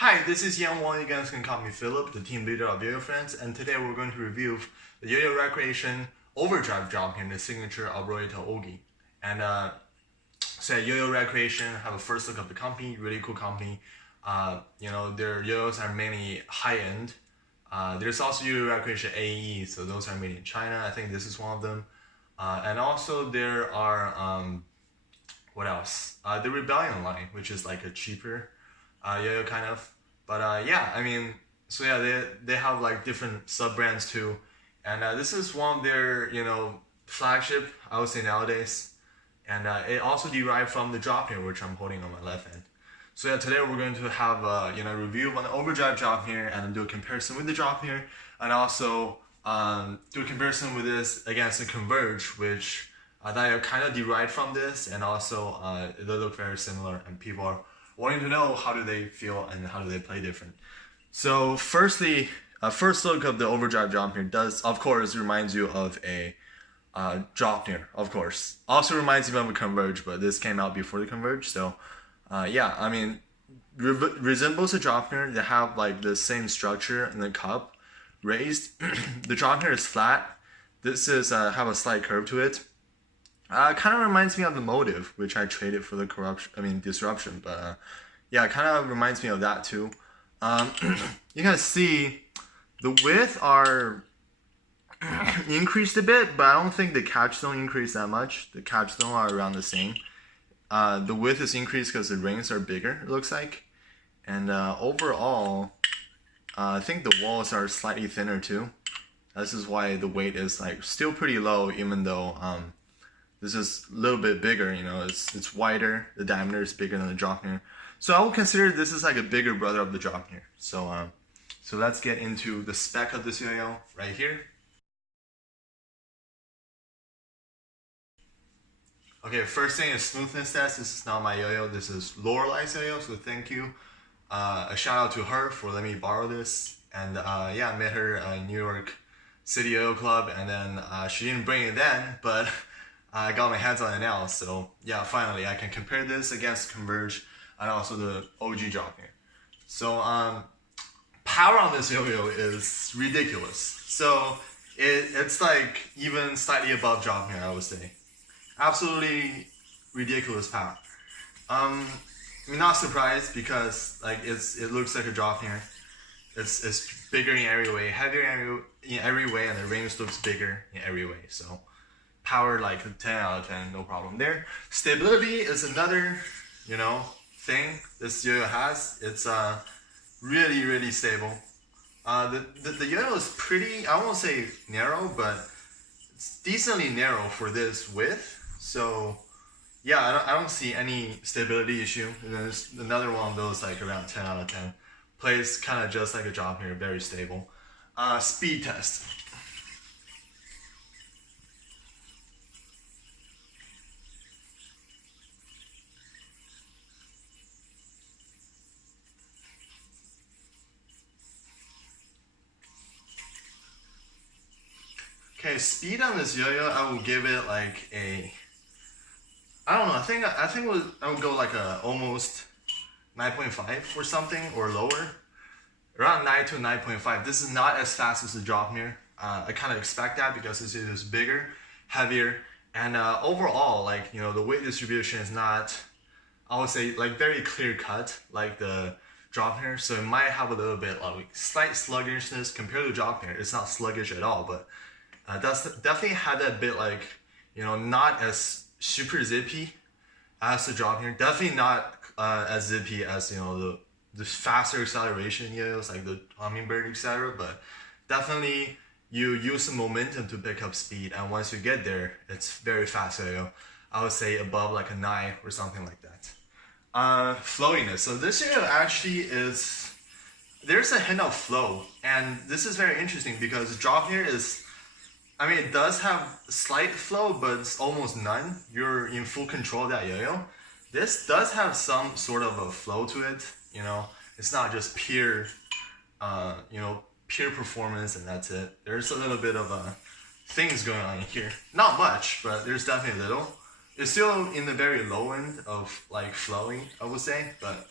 Hi, this is Yang Wang. You guys can call me Philip, the team leader of Yo-Yo Friends, and today we're going to review the Yo-Yo Recreation Overdrive Draupnir, the signature of Royal Ogi. And so at Yo-Yo Recreation, have a first look of the company, really cool company. Their yo-yos are mainly high-end. There's also Yo-Yo Recreation AE, so those are made in China. I think this is one of them. And also there are, what else? The Rebellion line, which is like a cheaper yo-yo kind of. But they have like different sub brands too, and this is one of their flagship, I would say, nowadays. And it also derived from the Draupnir, which I'm holding on my left hand. So yeah, today we're going to have a review on the Overdrive Draupnir and do a comparison with the Draupnir, and also do a comparison with this against the Converge, which that are kind of derived from this, and also they look very similar, and people are wanting to know how do they feel and how do they play different. So firstly, first look of the Overdrive Draupnir does, of course, reminds you of a Draupnir, of course. Also reminds you of a Converge, but this came out before the Converge, so resembles a Draupnir. They have like the same structure in the cup, raised. The Draupnir is flat. This is have a slight curve to it. Kind of reminds me of the Motive, which I traded for the Disruption, but it kind of reminds me of that too. You can see the width are increased a bit, but I don't think the catchstone increased that much. The catchstone are around the same. The width is increased because the rings are bigger, it looks like. And overall, I think the walls are slightly thinner too. This is why the weight is like still pretty low, even though this is a little bit bigger, it's wider, the diameter is bigger than the Draupnir. So I would consider this is like a bigger brother of the Draupnir. So let's get into the spec of this yo-yo right here. Okay, first thing is smoothness test. This is not my yo-yo, this is Lorelai's yo-yo, so thank you. A shout out to her for letting me borrow this. And I met her in New York City Yo-Yo Club, and then she didn't bring it then, but I got my hands on it now, so yeah, finally I can compare this against Converge and also the OG Draupnir. So power on this yo-yo is ridiculous. So it's like even slightly above Draupnir, I would say. Absolutely ridiculous power. I'm not surprised because like it looks like a Draupnir. It's bigger in every way, heavier in every way, and the rings looks bigger in every way. So power like 10 out of 10, no problem there. Stability is another, thing this yo-yo has. It's really, really stable. The yo-yo is pretty, I won't say narrow, but it's decently narrow for this width. So yeah, I don't see any stability issue. And there's another one of those like around 10 out of 10. Plays kind of just like a Draupnir, very stable. Speed test. Okay, speed on this yo-yo, I will give it like a, I don't know, I think I would go like a almost 9.5 or something, or lower. Around 9 to 9.5. This is not as fast as the Draupnir. I kind of expect that because it is bigger, heavier, and overall, like, the weight distribution is not, I would say, like very clear cut like the Draupnir. So it might have a little bit like slight sluggishness compared to Draupnir. It's not sluggish at all, but that's definitely had that bit like, not as super zippy as the Draupnir. Definitely not as zippy as the faster acceleration yo-yos like the Hummingbird, etc. But definitely you use some momentum to pick up speed, and once you get there, it's very fast yo-yo. I would say above like a 9 or something like that. Flowiness. So this yo-yo actually is, there's a hint of flow, and this is very interesting because Draupnir is, it does have slight flow, but it's almost none. You're in full control of that yo-yo. This does have some sort of a flow to it, It's not just pure, pure performance and that's it. There's a little bit of things going on here. Not much, but there's definitely a little. It's still in the very low end of like flowing, I would say, but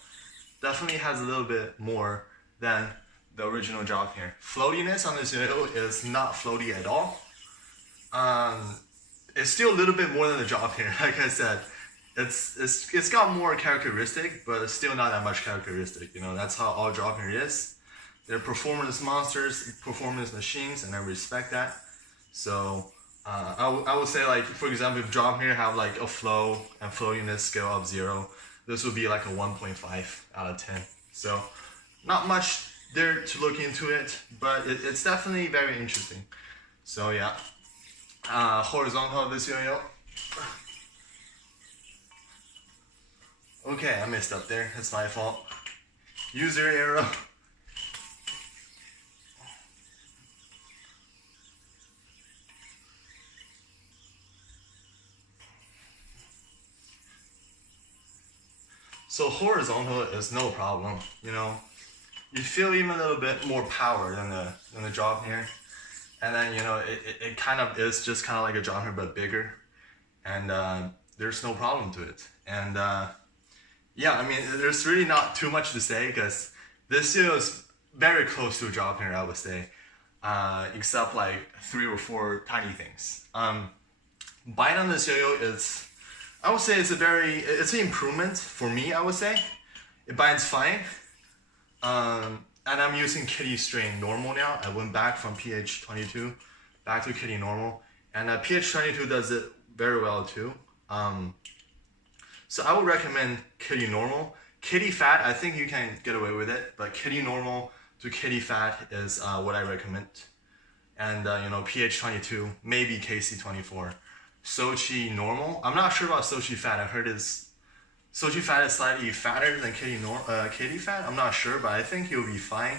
definitely has a little bit more than the original Draupnir. Floatiness on this yo-yo is not floaty at all. It's still a little bit more than the Draupnir. Like I said, it's got more characteristic, but it's still not that much characteristic. You know, that's how all Draupnir is. They're performance monsters, performance machines, and I respect that. So I would say, like, for example, if Draupnir have like a flow and floatiness scale of 0, this would be like a 1.5 out of 10. So not much there to look into it, but it's definitely very interesting. So yeah, horizontal of this yo-yo. Okay, I messed up there. It's my fault. User error. So horizontal is no problem, you know. You feel even a little bit more power than the Draupnir, and then you know it kind of is just kind of like a Draupnir but bigger, and there's no problem to it. And yeah, I mean there's really not too much to say because this yo is very close to a Draupnir, I would say, except like 3 or 4 tiny things. Bite on this yo-yo is, I would say it's an improvement for me, I would say. It binds fine. And I'm using Kitty strain normal now. I went back from pH22 back to Kitty normal. And pH22 does it very well too. So I would recommend Kitty normal. Kitty fat, I think you can get away with it, but Kitty normal to Kitty fat is what I recommend. And you know, pH22, maybe KC24. Sochi normal. I'm not sure about Sochi fat. I heard Sochi fat is slightly fatter than Kitty fat. I'm not sure, but I think you'll be fine.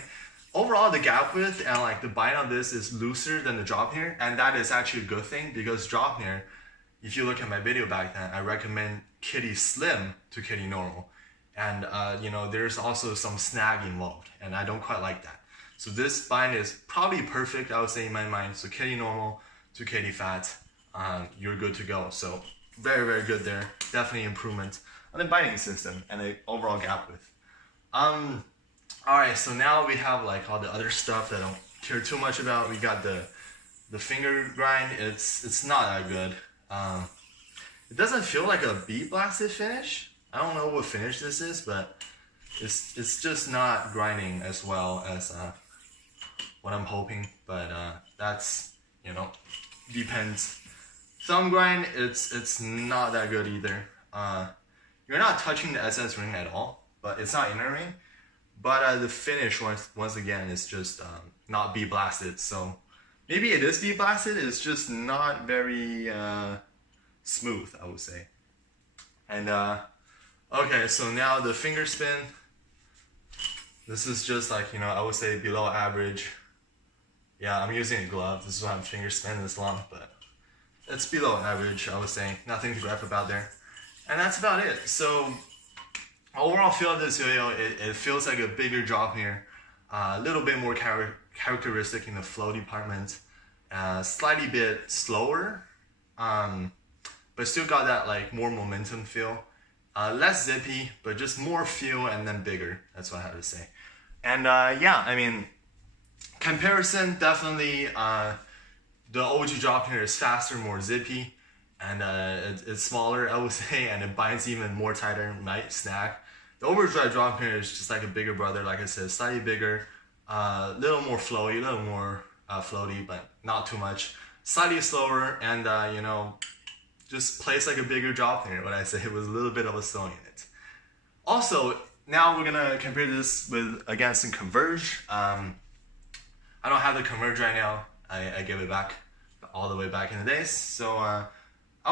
Overall, the gap width and like the bite on this is looser than the Draupnir, and that is actually a good thing because Draupnir, if you look at my video back then, I recommend Kitty slim to Kitty normal, and you know there's also some snag involved, and I don't quite like that. So this bind is probably perfect, I would say in my mind. So Kitty normal to Kitty fat. You're good to go. So very, very good there. Definitely improvement on the binding system and the overall gap width. Alright, so now we have like all the other stuff that I don't care too much about. We got the finger grind. It's not that good. It doesn't feel like a bead blasted finish. I don't know what finish this is, but it's just not grinding as well as what I'm hoping. But that's, you know, depends. Thumb grind, it's not that good either. You're not touching the SS ring at all, but it's not inner ring. But the finish once again is just not bead blasted. So maybe it is bead blasted. It's just not very smooth, I would say. And okay, so now the finger spin. This is just like, you know, I would say below average. Yeah, I'm using a glove. This is why I'm finger spinning this long, but it's below average, I would say. Nothing to gripe about there. And that's about it. So overall feel of this yo-yo, it feels like a bigger Draupnir. A little bit more characteristic in the flow department. Slightly bit slower. But still got that like more momentum feel. Less zippy, but just more feel and then bigger. That's what I have to say. And yeah, I mean, comparison, definitely the OG Draupnir is faster, more zippy, and it's smaller, I would say, and it binds even more tighter, might snag. The Overdrive Draupnir is just like a bigger brother, like I said, slightly bigger, little more flowy, a little more floaty, but not too much. Slightly slower, and you know, just plays like a bigger Draupnir, what I say. It was a little bit of a slow in it. Also, now we're gonna compare this with against some Converge. I don't have the Converge right now. I gave it back all the way back in the days. So I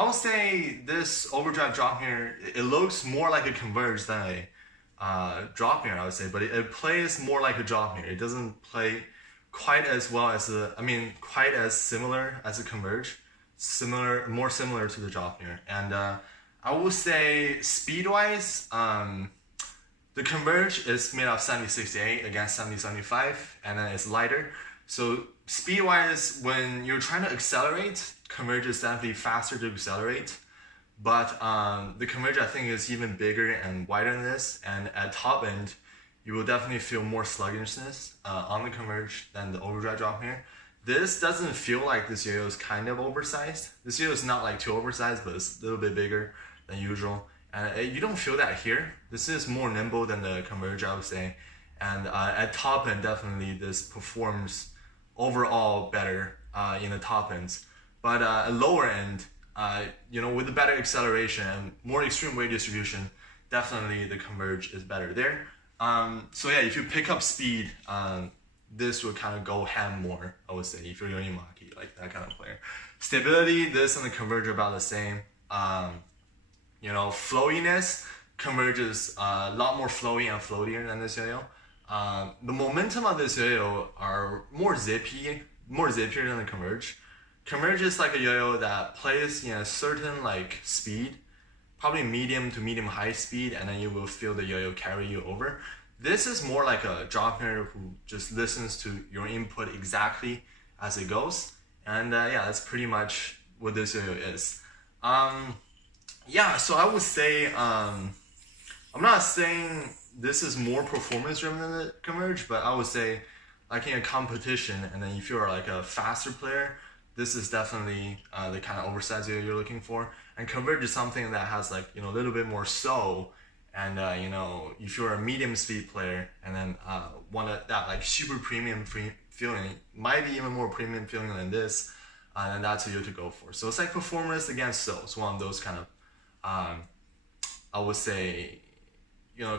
would say this Overdrive Draupnir, it looks more like a Converge than a Draupnir, I would say, but it plays more like a Draupnir. It doesn't play quite as well as quite as similar as a Converge. More similar to the Draupnir. And I would say speed-wise, the Converge is made of 7068 against 7075, and then it's lighter. So speed-wise, when you're trying to accelerate, Converge is definitely faster to accelerate. But the Converge, I think, is even bigger and wider than this. And at top end, you will definitely feel more sluggishness on the Converge than the Overdrive Draupnir. This doesn't feel like this yo-yo is kind of oversized. This yo-yo is not like too oversized, but it's a little bit bigger than usual. And you don't feel that here. This is more nimble than the Converge, I would say. And at top end, definitely this performs overall better in the top ends. But at lower end, with the better acceleration and more extreme weight distribution, definitely the Converge is better there. So yeah, if you pick up speed, this would kind of go ham more, I would say, if you're going Maki, like that kind of player. Stability, this and the Converge are about the same. Flowiness, Converge is a lot more flowy and floatier than this yo-yo. The momentum of this yo-yo are more zippier than the Converge. Converge is like a yo-yo that plays in a certain like speed, probably medium to medium high speed, and then you will feel the yo-yo carry you over. This is more like a Draupnir who just listens to your input exactly as it goes. And that's pretty much what this yo-yo is. So I would say, I'm not saying this is more performance driven than the Converge, but I would say like in a competition, and then if you're like a faster player, this is definitely the kind of oversized yo-yo you're looking for. And Converge is something that has like, a little bit more soul. And if you're a medium speed player and then want that like super premium feeling, might be even more premium feeling than this, then that's what you have to go for. So it's like performance against soul. It's one of those kind of, I would say,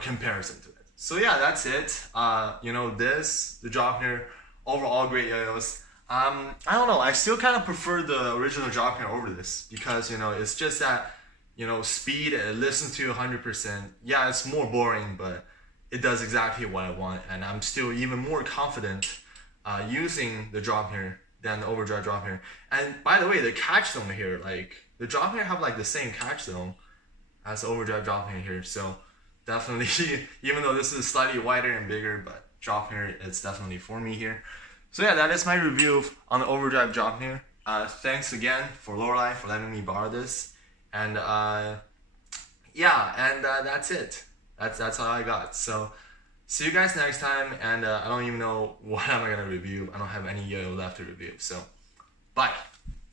comparison to it. So yeah, that's it. The Draupnir, overall great yo-yos. I don't know, I still kind of prefer the original Draupnir over this because, it's just that, speed, it listens to you 100%. Yeah, it's more boring, but it does exactly what I want. And I'm still even more confident using the Draupnir than the Overdrive Draupnir. And by the way, the catch zone here, like the Draupnir have like the same catch zone as the Overdrive Draupnir here. So definitely, even though this is slightly wider and bigger, but Draupnir, it's definitely for me here. So yeah, that is my review on the Overdrive Draupnir. Thanks again for Lorelai for letting me borrow this. And that's it. That's all I got. So see you guys next time. And I don't even know what am I gonna review. I don't have any yo-yo left to review. So bye.